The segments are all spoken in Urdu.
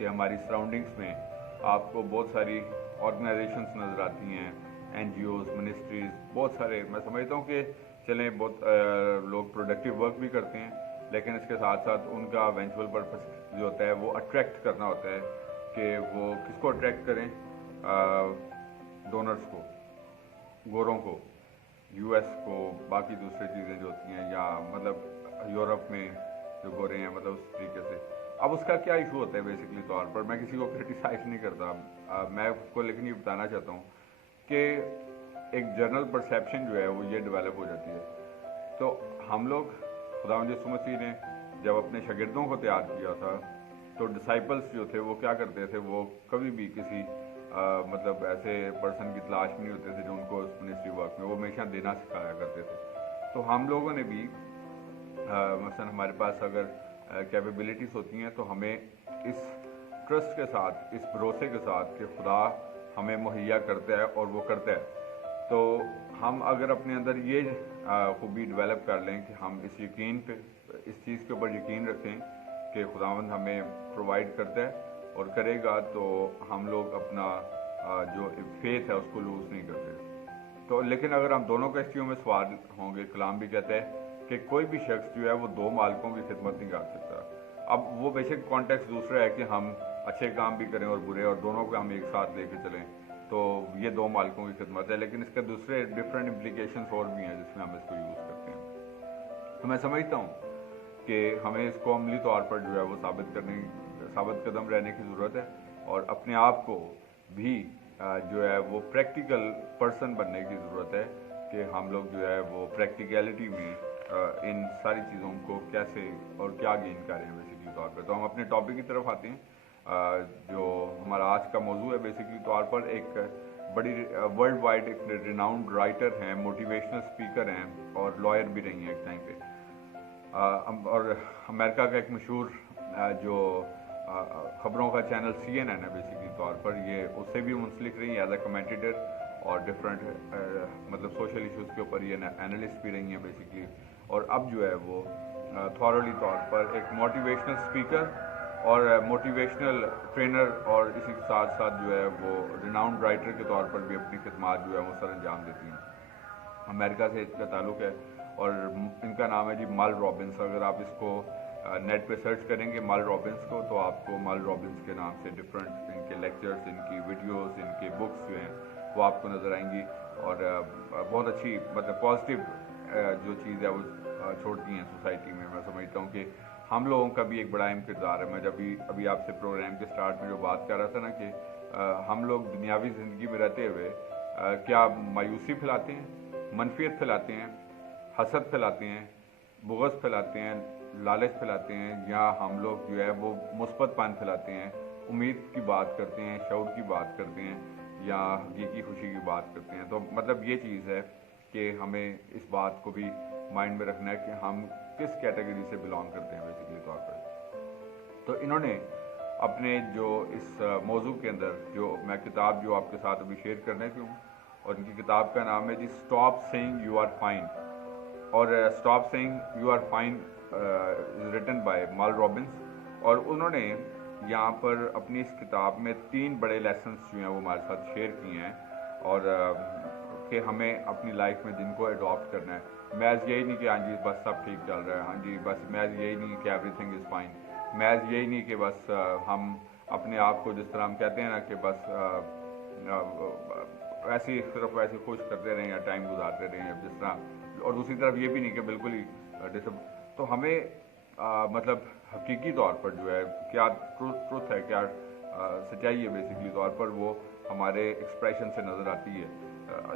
کہ ہماری سراؤنڈنگس میں آپ کو بہت ساری آرگنائزیشنس نظر آتی ہیں, NGOs, منسٹریز, بہت سارے. میں سمجھتا ہوں کہ چلیں بہت لوگ پروڈکٹیو ورک بھی کرتے ہیں, لیکن اس کے ساتھ ساتھ ان کا ایونچول پرپس جو ہوتا ہے وہ اٹریکٹ کرنا ہوتا ہے کہ وہ کس کو اٹریکٹ کریں, ڈونرز کو, گوروں کو, US کو, باقی دوسری چیزیں جو ہوتی ہیں, یا مطلب یورپ میں جو گورے ہیں, مطلب اس طریقے سے. اب اس کا کیا ایشو ہوتا ہے بیسکلی طور پر, میں کسی کو کرٹیسائز نہیں کرتا, میں اس کو لیکن یہ بتانا چاہتا ہوں کہ ایک جنرل پرسیپشن جو ہے وہ یہ ڈیولپ ہو جاتی ہے. تو ہم لوگ خداوند یسوع مسیح نے جب اپنے شاگردوں کو تیار کیا تھا تو ڈسائپلس جو تھے وہ کیا کرتے تھے, وہ کبھی بھی کسی مطلب ایسے پرسن کی تلاش نہیں ہوتے تھے جو ان کو اس منسٹری ورک میں, وہ ہمیشہ دینا سکھایا کرتے تھے. تو ہم لوگوں نے بھی مثلا ہمارے پاس اگر کیپیبلٹیز ہوتی ہیں تو ہمیں اس ٹرسٹ کے ساتھ, اس بھروسے کے ساتھ کہ خدا ہمیں مہیا کرتا ہے اور وہ کرتا ہے, تو ہم اگر اپنے اندر یہ خوبی ڈیولپ کر لیں کہ ہم اس یقین پہ, اس چیز کے اوپر یقین رکھیں کہ خداوند ہمیں پرووائڈ کرتا ہے اور کرے گا, تو ہم لوگ اپنا جو فیتھ ہے اس کو لوز نہیں کرتے. تو لیکن اگر ہم دونوں کا اس چیزوں میں سوال ہوں گے, کلام بھی کہتا ہے کہ کوئی بھی شخص جو ہے وہ دو مالکوں کی خدمت نہیں کر سکتا. اب وہ بیشک کانٹیکس دوسرا ہے کہ ہم اچھے کام بھی کریں اور برے, اور دونوں کو ہم ایک ساتھ لے کے چلیں, تو یہ دو مالکوں کی خدمت ہے. لیکن اس کے دوسرے ڈفرینٹ امپلیکیشنس اور بھی ہیں جس میں ہم اس کو یوز کرتے ہیں. تو میں سمجھتا ہوں کہ ہمیں اس کو عملی طور پر جو ہے وہ ثابت قدم رہنے کی ضرورت ہے, اور اپنے آپ کو بھی جو ہے وہ پریکٹیکل پرسن بننے کی ضرورت ہے کہ ہم لوگ جو ہے وہ پریکٹیکلٹی میں ان ساری چیزوں کو کیسے اور کیا گین کریں بیسکلی طور پہ. تو ہم اپنے ٹاپک کی طرف آتے ہیں. جو ہمارا آج کا موضوع ہے بیسکلی طور پر ایک بڑی ورلڈ وائڈ ایک ریناؤنڈ رائٹر ہیں, موٹیویشنل اسپیکر ہیں اور لائر بھی رہی ہیں ایک ٹائم پہ, اور امریکہ کا ایک مشہور جو خبروں کا چینل CNN ہے بیسکلی طور پر, یہ اس سے بھی منسلک رہی ہیں ایز اے کمنٹیٹر, اور ڈفرینٹ مطلب سوشل ایشوز کے اوپر یہ اینالسٹ بھی رہی ہیں بیسکلی. اور اب جو ہے وہ تھورلی طور پر ایک موٹیویشنل اسپیکر اور موٹیویشنل ٹرینر, اور اسی کے ساتھ ساتھ جو ہے وہ ریناؤنڈ رائٹر کے طور پر بھی اپنی خدمات جو ہے وہ سر انجام دیتی ہیں. امریکہ سے اس کا تعلق ہے, اور ان کا نام ہے جی مل رابنس. اگر آپ اس کو نیٹ پہ سرچ کریں گے مل رابنس کو, تو آپ کو مل رابنس کے نام سے ڈفرینٹ ان کے لیکچرز, ان کی ویڈیوز, ان کے بکس جو ہیں وہ آپ کو نظر آئیں گی, اور بہت اچھی مطلب پازیٹیو جو چیز ہے وہ چھوڑتی ہیں سوسائٹی میں. میں سمجھتا ہوں کہ ہم لوگوں کا بھی ایک بڑا اہم کردار ہے. میں جب ابھی آپ سے پروگرام کے سٹارٹ میں جو بات کر رہا تھا نا کہ ہم لوگ دنیاوی زندگی میں رہتے ہوئے کیا مایوسی پھیلاتے ہیں, منفیت پھیلاتے ہیں, حسد پھیلاتے ہیں, بغض پھیلاتے ہیں, لالچ پھیلاتے ہیں, یا ہم لوگ جو ہے وہ مثبت پن پھیلاتے ہیں, امید کی بات کرتے ہیں, شعور کی بات کرتے ہیں, یا حقیقی خوشی کی بات کرتے ہیں. تو مطلب یہ چیز ہے کہ ہمیں اس بات کو بھی مائنڈ میں رکھنا ہے کہ ہم کس کیٹیگری سے بلانگ کرتے ہیں بیسکلی طور پر. تو انہوں نے اپنے جو اس موضوع کے اندر جو میں کتاب جو آپ کے ساتھ ابھی شیئر کرنے کی ہوں, اور ان کی کتاب کا نام ہے جی stop seeing you are fine, اور stop seeing you are fine written by Mel Robbins. اور انہوں نے یہاں پر اپنی اس کتاب میں 3 بڑے لیسنس جو ہیں وہ ہمارے ساتھ شیئر کیے ہیں, اور کہ ہمیں اپنی لائف میں جن کو اڈاپٹ کرنا ہے. محض یہی نہیں کہ ہاں جی بس سب ٹھیک چل رہا ہے, ہاں جی بس محض یہی نہیں کہ ایوری تھنگ از فائن, محض یہی نہیں کہ بس ہم اپنے آپ کو جس طرح ہم کہتے ہیں نا کہ بس ایسی صرف ایسے خوش کرتے رہیں یا ٹائم گزارتے رہیں جس طرح, اور دوسری طرف یہ بھی نہیں کہ بالکل ہی تو ہمیں مطلب حقیقی طور پر جو ہے کیا ٹروتھ ہے, کیا سچائی ہے بیسکلی طور پر, وہ ہمارے ایکسپریشن سے نظر آتی ہے.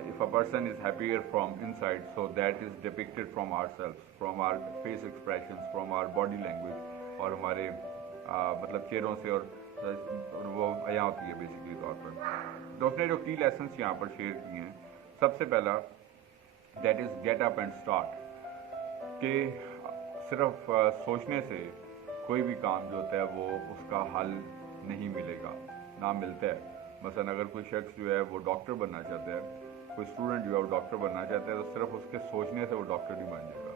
If a person is happier from inside, so that is depicted from ourselves, from our face expressions, from our body language, اور ہمارے مطلب چہروں سے, اور وہ عیاں ہوتی ہے بیسکلی طور پر. تو اس نے جو کی لیسنس یہاں پر شیئر کیے ہیں, سب سے پہلا that is get up and start, کہ صرف سوچنے سے کوئی بھی کام جو ہوتا ہے وہ اس کا حل نہیں ملے گا, نہ ملتا ہے. مثلا اگر کوئی شخص جو ہے وہ ڈاکٹر بننا چاہتا ہے, کوئی اسٹوڈنٹ جو ہے وہ ڈاکٹر بننا چاہتا ہے, تو صرف اس کے سوچنے سے وہ ڈاکٹر نہیں بن جائے گا.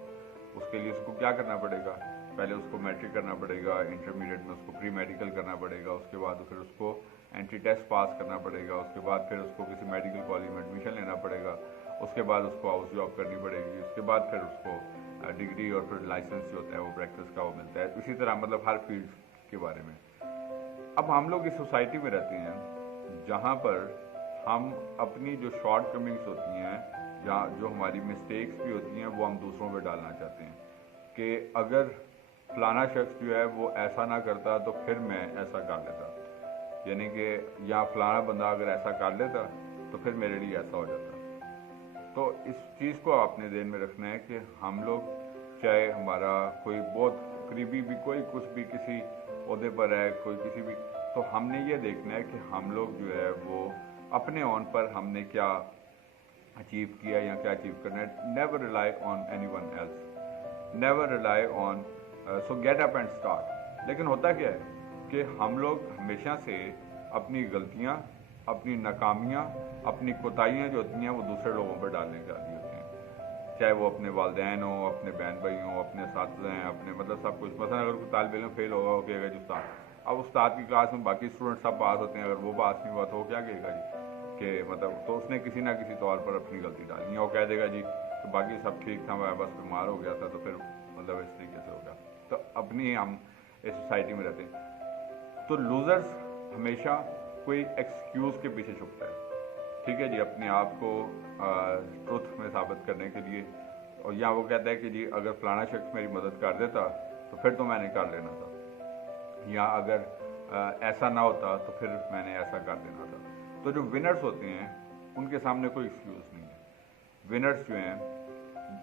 اس کے لیے اس کو کیا کرنا پڑے گا, پہلے اس کو میٹرک کرنا پڑے گا, انٹرمیڈیٹ میں اس کو پری میڈیکل کرنا پڑے گا, اس کے بعد پھر اس کو انٹری ٹیسٹ پاس کرنا پڑے گا, اس کے بعد پھر اس کو کسی میڈیکل کالج میں ایڈمیشن لینا پڑے گا, اس کے بعد اس کو ہاؤس جاب کرنی پڑے گی, اس کے بعد پھر اس کو ڈگری اور پھر لائسنس جو ہوتا ہے وہ پریکٹس کا وہ ملتا ہے. اسی طرح مطلب ہر فیلڈ کے بارے میں. اب ہم لوگ اس سوسائٹی میں رہتے ہیں جہاں پر ہم اپنی جو شارٹ کمنگس ہوتی ہیں, جہاں جو ہماری مسٹیکس بھی ہوتی ہیں, وہ ہم دوسروں پہ ڈالنا چاہتے ہیں کہ اگر فلانا شخص جو ہے وہ ایسا نہ کرتا تو پھر میں ایسا کر لیتا, یعنی کہ یا فلانا بندہ اگر ایسا کر لیتا تو پھر میرے لیے ایسا ہو جاتا. تو اس چیز کو آپ نے ذہن میں رکھنا ہے کہ ہم لوگ چاہے ہمارا کوئی بہت قریبی بھی کوئی کچھ بھی کسی عہدے پر ہے, کوئی کسی بھی, تو ہم نے یہ دیکھنا ہے کہ ہم لوگ جو ہے وہ اپنے اون پر ہم نے کیا اچیو کیا یا کیا اچیو کرنا ہے. Never rely on any one else, never rely on, so get up and start. لیکن ہوتا کیا ہے کہ ہم لوگ ہمیشہ سے اپنی غلطیاں, اپنی ناکامیاں, اپنی کوتاہیاں جو ہوتی ہیں وہ دوسرے لوگوں پر ڈالنے کے عادی ہوتے ہیں, چاہے وہ اپنے والدین ہوں, اپنے بہن بھائی ہوں, اپنے اساتذہ ہیں, اپنے مطلب سب کچھ. مثلا اگر کوئی طالب علم فیل ہوگا, وہ کہے گا جی استاد, اب استاد کی کلاس میں باقی اسٹوڈنٹ سب پاس ہوتے ہیں, اگر وہ پاس نہیں ہوا تو وہ کیا کہے گا جی کہ مطلب, تو اس نے کسی نہ کسی طور پر اپنی غلطی ڈالنی ہے. وہ کہہ دے گا جی کہ باقی سب ٹھیک تھا, میں بس بیمار ہو گیا تھا, تو پھر مطلب اس طریقے سے ہوگا. تو اپنی ہم اس سوسائٹی میں رہتے ہیں. تو لوزرز ہمیشہ کوئی ایکسکیوز کے پیچھے چھپتا ہے, ٹھیک ہے جی, اپنے آپ کو ٹروتھ میں ثابت کرنے کے لیے, اور یا وہ کہتا ہے کہ جی اگر فلانا شخص میری مدد کر دیتا تو پھر تو میں نے کر لینا تھا, یا اگر ایسا نہ ہوتا تو پھر میں نے ایسا کر دینا تھا. تو جو ونرز ہوتے ہیں ان کے سامنے کوئی ایکسکیوز نہیں ہے. ونرز جو ہیں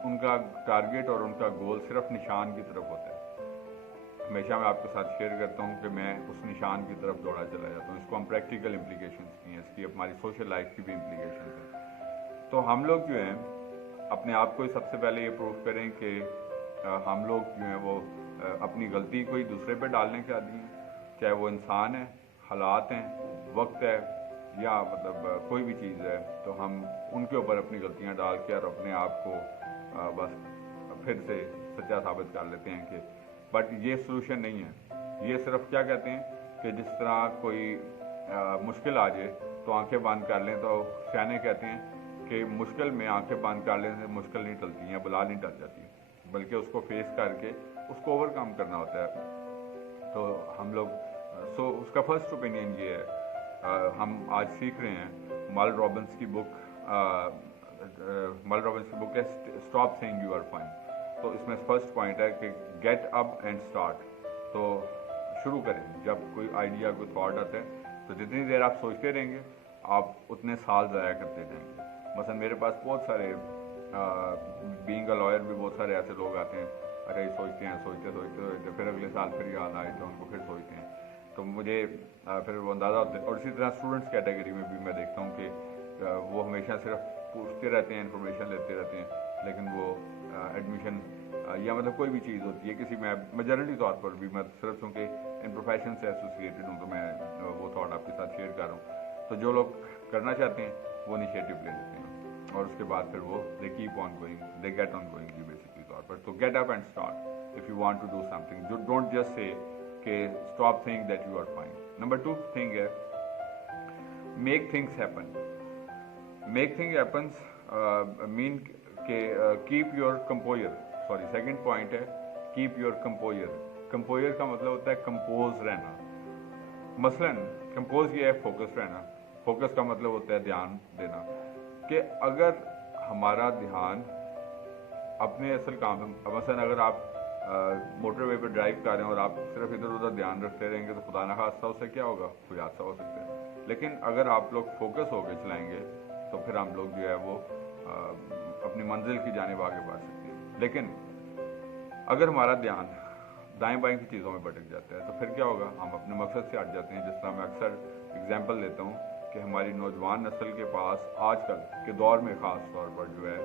ان کا ٹارگیٹ اور ان کا گول صرف نشان کی طرف ہوتا ہے. ہمیشہ میں آپ کے ساتھ شیئر کرتا ہوں کہ میں اس نشان کی طرف دوڑا چلا جاتا ہوں. اس کو ہم پریکٹیکل امپلیکیشنس کی ہیں, اس کی ہماری سوشل لائف کی بھی امپلیکیشنس ہیں. تو ہم لوگ جو ہیں اپنے آپ کو سب سے پہلے یہ پروف کریں کہ ہم لوگ جو ہیں وہ اپنی غلطی کوئی دوسرے پہ ڈالنے کے عادی ہیں, چاہے وہ انسان ہے, حالات ہیں, وقت ہے, یا مطلب کوئی بھی چیز ہے. تو ہم ان کے اوپر اپنی غلطیاں ڈال کے اور اپنے آپ کو بس پھر سے سچا ثابت کر لیتے ہیں کہ, بٹ یہ سلوشن نہیں ہے. یہ صرف کیا کہتے ہیں کہ جس طرح کوئی مشکل آ جائے تو آنکھیں بند کر لیں, تو سیانے کہتے ہیں کہ مشکل میں آنکھیں بند کر لیں سے مشکل نہیں ٹلتی یا بلا نہیں ٹل جاتی, بلکہ اس کو فیس کر کے اس کو اوور کم کرنا ہوتا ہے. تو ہم لوگ اس کا فرسٹ اوپینین یہ ہے. ہم آج سیکھ رہے ہیں مال رابنس کی بک, ہے stop seeing you are fine. تو اس میں فرسٹ پوائنٹ ہے کہ گیٹ اپ اینڈ اسٹارٹ. تو شروع کریں. جب کوئی آئیڈیا, کوئی تھاٹ آتا ہے تو جتنی دیر آپ سوچتے رہیں گے آپ اتنے سال ضائع کرتے جائیں گے. مثلا میرے پاس بہت سارے بینگ اے لائر بھی بہت سارے ایسے لوگ آتے ہیں, اچھا یہ سوچتے ہیں, سوچتے پھر اگلے سال پھر یاد آئے تو ان کو پھر سوچتے ہیں. تو مجھے پھر وہ اندازہ ہوتا ہے. اور اسی طرح اسٹوڈنٹس کیٹیگری میں بھی میں دیکھتا ہوں کہ وہ ہمیشہ صرف پوچھتے رہتے ہیں, انفارمیشن لیتے رہتے ہیں, لیکن وہ ایڈمیشن یا مطلب کوئی بھی چیز ہوتی ہے کسی میں میجورٹی طور پر بھی, میں صرف چونکہ ان پروفیشن سے ایسوسیٹڈ ہوں تو میں وہ تھاٹ آپ کے ساتھ شیئر کر رہا ہوں. تو جو لوگ کرنا چاہتے ہیں وہ انیشیٹو لے لیتے ہیں, اور اس کے بعد پھر وہ they keep on going, they get on going basically طور پر. تو get up and start if you want to do something. Don't just say کہ stop think that you are fine. Number 2 thing ہے make things happen. Make thing happens mean کہ keep your composure. Second point ہے کیپ یور کمپوئر. کمپوئر کا مطلب ہوتا ہے کمپوز رہنا. مثلاً کمپوز یہ ہے فوکس رہنا. فوکس کا مطلب ہوتا ہے دھیان دینا, کہ اگر ہمارا دھیان اپنے اصل کام میں, مثلاً اگر آپ موٹر وے پہ ڈرائیو کر رہے ہیں اور آپ صرف ادھر ادھر دھیان رکھتے رہیں گے تو خدا نہ خواستہ اس سے کیا ہوگا, کوئی حادثہ ہو سکتا ہے. لیکن اگر آپ لوگ فوکس ہو کے چلائیں گے تو پھر ہم لوگ جو ہے وہ اپنی منزل کی جانب آگے بڑھ سکتے ہیں. لیکن اگر ہمارا دھیان دائیں بائیں کی چیزوں میں بھٹک جاتا ہے تو پھر کیا ہوگا, ہم اپنے مقصد سے ہٹ جاتے ہیں. جس طرح میں اکثر اگزامپل دیتا ہوں کہ ہماری نوجوان نسل کے پاس آج کل کے دور میں خاص طور پر جو ہے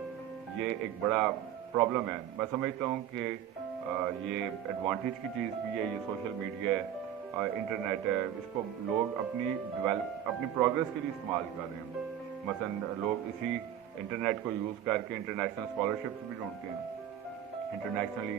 یہ ایک بڑا پرابلم ہے. میں سمجھتا ہوں کہ یہ ایڈوانٹیج کی چیز بھی ہے, یہ سوشل میڈیا ہے, انٹرنیٹ ہے, اس کو لوگ اپنی پروگرس کے لیے استعمال کر رہے ہیں. مثلا لوگ اسی انٹرنیٹ کو یوز کر کے انٹرنیشنل اسکالرشپس بھی ڈھونڈتے ہیں, انٹرنیشنلی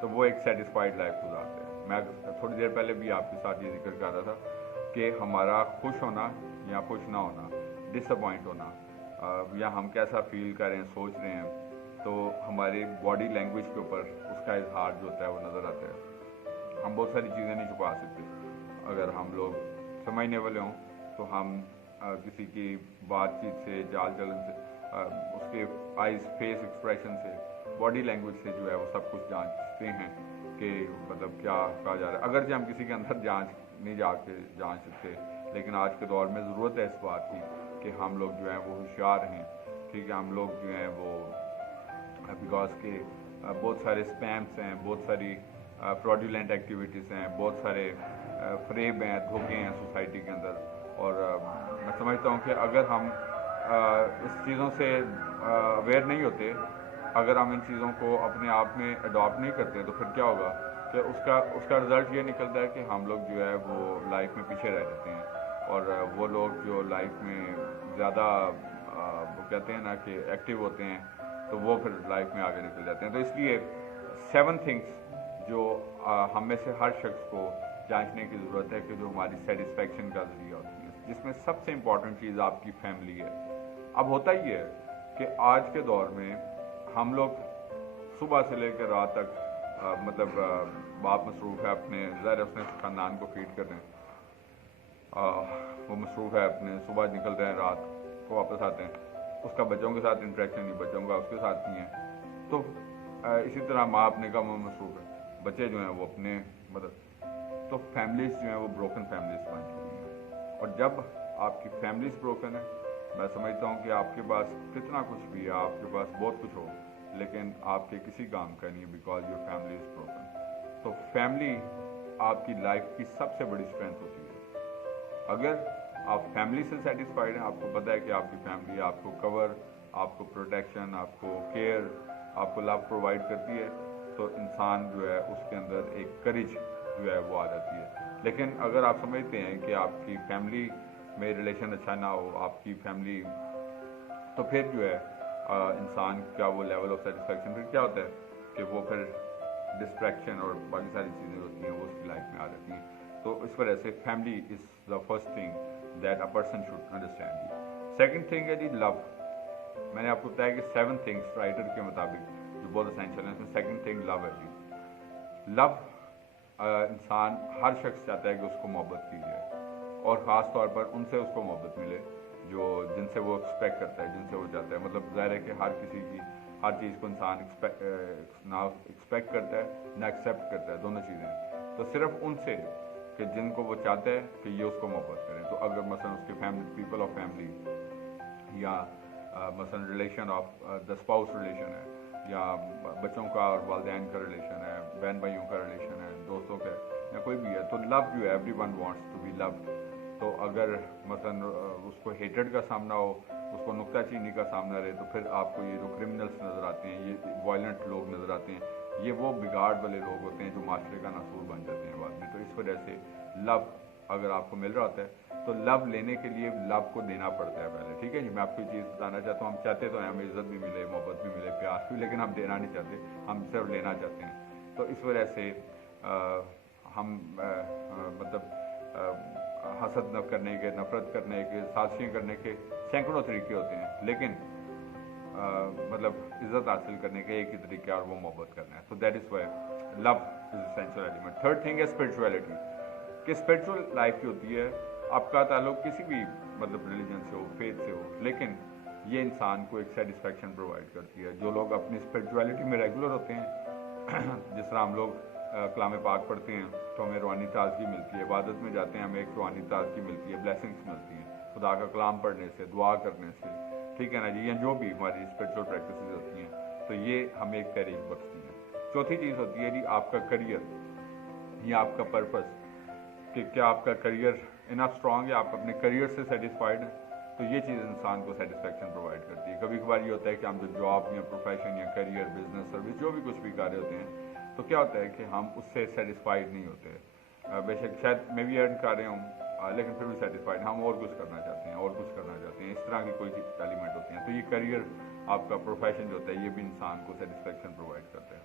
تو وہ ایک سیٹسفائڈ لائف گزارتے ہیں. میں تھوڑی دیر پہلے بھی آپ کے ساتھ یہ ذکر کر رہا تھا کہ ہمارا خوش ہونا یا خوش نہ ہونا، ڈس اپوائنٹ ہونا، یا ہم کیسا فیل کر رہے ہیں، سوچ رہے ہیں، تو ہماری باڈی لینگویج کے اوپر اس کا اظہار جو ہوتا ہے وہ نظر آتا ہے. ہم بہت ساری چیزیں نہیں چھپا سکتے. اگر ہم لوگ سمجھنے والے ہوں تو ہم کسی کی بات چیت سے، چال چلن سے، اس کے آئیز، فیس ایکسپریشن سے، باڈی لینگویج سے جو ہے وہ سب کچھ جانچتے ہیں کہ مطلب کیا کہا جا رہا ہے. اگرچہ ہم کسی کے اندر نہیں جا کے جانچ سکتے، لیکن آج کے دور میں ضرورت ہے اس بات کی کہ ہم لوگ جو ہیں وہ ہوشیار ہیں. ٹھیک ہے، ہم لوگ جو ہیں وہ بیکاز کے بہت سارے اسپیمس ہیں، بہت ساری فراڈیولنٹ ایکٹیویٹیز ہیں، بہت سارے فریب ہیں، دھوکے ہیں سوسائٹی کے اندر. اور میں سمجھتا ہوں کہ اگر ہم اس چیزوں سے اویئر نہیں ہوتے، اگر ہم ان چیزوں کو اپنے آپ میں اڈاپٹ نہیں کرتے، تو پھر کیا ہوگا کہ اس کا رزلٹ یہ نکلتا ہے کہ ہم لوگ جو ہے وہ لائف میں پیچھے رہ جاتے ہیں. اور وہ لوگ جو لائف میں زیادہ وہ کہتے ہیں نا کہ ایکٹیو ہوتے ہیں، تو وہ پھر لائف میں آگے نکل جاتے ہیں. تو اس لیے 7 تھنگس جو ہم میں سے ہر شخص کو جانچنے کی ضرورت ہے کہ جو ہماری سیٹسفیکشن کا ذریعہ ہوتی ہے، جس میں سب سے امپورٹنٹ چیز آپ کی فیملی ہے. اب ہوتا ہی ہے کہ آج کے دور میں ہم لوگ صبح سے لے کر رات تک مطلب باپ مصروف ہے اپنے، ظاہر اپنے خاندان کو فیڈ کر رہے ہیں، وہ مصروف ہے اپنے، صبح نکل رہے ہیں، رات کو واپس آتے ہیں. اس کا بچوں کے ساتھ انٹریکشن نہیں، بچوں کا اس کے ساتھ نہیں ہے. تو اسی طرح ماں اپنے کاموں میں مصروف ہے، بچے جو ہیں وہ اپنے مدد. تو فیملیز جو ہیں وہ بروکن فیملیز بن چکی ہیں. اور جب آپ کی فیملیز بروکن ہے، میں سمجھتا ہوں کہ آپ کے پاس کتنا کچھ بھی ہے، آپ کے پاس بہت کچھ ہو، لیکن آپ کے کسی کام کا نہیں ہے، because your family is broken. تو فیملی آپ کی لائف کی سب سے بڑی اسٹرینتھ ہوتی ہے. اگر آپ فیملی سے سیٹسفائڈ ہیں، آپ کو پتہ ہے کہ آپ کی فیملی آپ کو کور، آپ کو پروٹیکشن، آپ کو کیئر، آپ کو لو پرووائڈ کرتی ہے، تو انسان جو ہے اس کے اندر ایک کریج جو ہے وہ آ جاتی ہے. لیکن اگر آپ سمجھتے ہیں کہ آپ کی فیملی میں ریلیشن اچھا نہ ہو، آپ کی فیملی، تو پھر جو ہے انسان کا وہ لیول آف سیٹسفیکشن پھر کیا ہوتا ہے کہ وہ پھر ڈسٹریکشن اور باقی ساری چیزیں ہوتی ہیں وہ اس کی لائف میں آ جاتی ہیں. تو اس وجہ سے family is the first thing that a person should understand. Second thing ہے جی لو. میں نے آپ کو بتایا کہ 7 تھنگس رائٹر کے مطابق جو بہت اسینشیل ہیں، اس میں سیکنڈ تھنگ لو ہے جی. لو انسان، ہر شخص چاہتا ہے کہ اس کو محبت کی جائے، اور خاص طور پر ان سے اس کو محبت ملے جن سے وہ ایکسپیکٹ کرتا ہے، جن سے وہ چاہتا ہے. مطلب ظاہر ہے کہ ہر کسی کی ہر چیز کو انسان نہ ایکسپیکٹ کرتا ہے نہ ایکسیپٹ کرتا ہے، دونوں چیزیں. تو صرف ان سے کہ جن کو وہ چاہتا ہے کہ یہ اس کو محبت کریں. تو اگر مثلا اس کے فیملی، پیپل آف فیملی، یا مثلا relation of the spouse relation ہے، یا بچوں کا اور والدین کا ریلیشن ہے، بہن بھائیوں کا ریلیشن ہے، دوستوں کا یا کوئی بھی ہے، تو لو جو ہے everyone wants to be loved. تو اگر مثلا اس کو ہیٹرڈ کا سامنا ہو، اس کو نکتہ چینی کا سامنا رہے، تو پھر آپ کو یہ جو کرمنلس نظر آتے ہیں، یہ وائلنٹ لوگ نظر آتے ہیں، یہ وہ بگاڑ والے لوگ ہوتے ہیں جو معاشرے کا ناسور بن جاتے ہیں بعد میں. تو اس وجہ سے لو اگر آپ کو مل رہا ہوتا ہے تو لو لینے کے لیے لو کو دینا پڑتا ہے پہلے. ٹھیک ہے جی، میں آپ کو یہ چیز بتانا چاہتا ہوں. ہم چاہتے تو ہیں ہمیں عزت بھی ملے، محبت بھی ملے، پیار بھی، لیکن ہم دینا نہیں چاہتے، ہم صرف لینا چاہتے ہیں. تو اس وجہ سے ہم مطلب حسد نہ کرنے کے، نفرت کرنے کے، سازشیں کرنے کے سینکڑوں طریقے ہوتے ہیں، لیکن مطلب عزت حاصل کرنے کے ایک ہی طریقہ، اور وہ محبت کرنا ہے. تو that is why love is essential element. Third thing ہے اسپرچویلٹی. کہ اسپرچول لائف جو ہوتی ہے، آپ کا تعلق کسی بھی مطلب ریلیجن سے ہو، فیتھ سے ہو، لیکن یہ انسان کو ایک سیٹسفیکشن پرووائڈ کرتی ہے. جو لوگ اپنی اسپرچویلٹی میں ریگولر ہوتے ہیں، جس طرح ہم لوگ کلام پاک پڑھتے ہیں تو ہمیں روحانی تازگی ملتی ہے، عبادت میں جاتے ہیں ہمیں ایک روحانی تازگی ملتی ہے، بلیسنگس ملتی ہیں خدا کا کلام پڑھنے سے، دعا کرنے سے. ٹھیک ہے نا جی، یا جو بھی ہماری اسپرچول پریکٹسز ہوتی ہیں، تو یہ ہمیں ایک تحریک بخشتی ہیں. چوتھی چیز ہوتی ہے جی آپ کا کریئر یا آپ کا پرپس. کہ کیا آپ کا کریئر انف اسٹرانگ ہے، آپ اپنے کریئر سے سیٹسفائڈ ہیں. تو یہ چیز انسان کو سیٹسفیکشن پرووائڈ کرتی ہے. کبھی کبھار یہ ہوتا ہے کہ ہم جو جاب یا پروفیشن یا کریئر، بزنس، سروس، جو بھی کچھ بھی کر رہے ہوتے ہیں، تو کیا ہوتا ہے کہ ہم اس سے سیٹسفائڈ نہیں ہوتے. بے شک شاید میں بھی ارن کر رہے ہوں، لیکن پھر بھی سیٹسفائڈ، ہم اور کچھ کرنا چاہتے ہیں، اور کچھ کرنا چاہتے ہیں. اس طرح کی کوئی ایلیمنٹ ہوتے ہیں. تو یہ کریئر، آپ کا پروفیشن جو ہوتا ہے، یہ بھی انسان کو سیٹسفیکشن پرووائڈ کرتا ہے.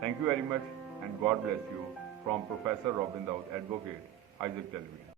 Thank you very much and God bless you from Professor Robin Daud, Advocate, Isaac Television.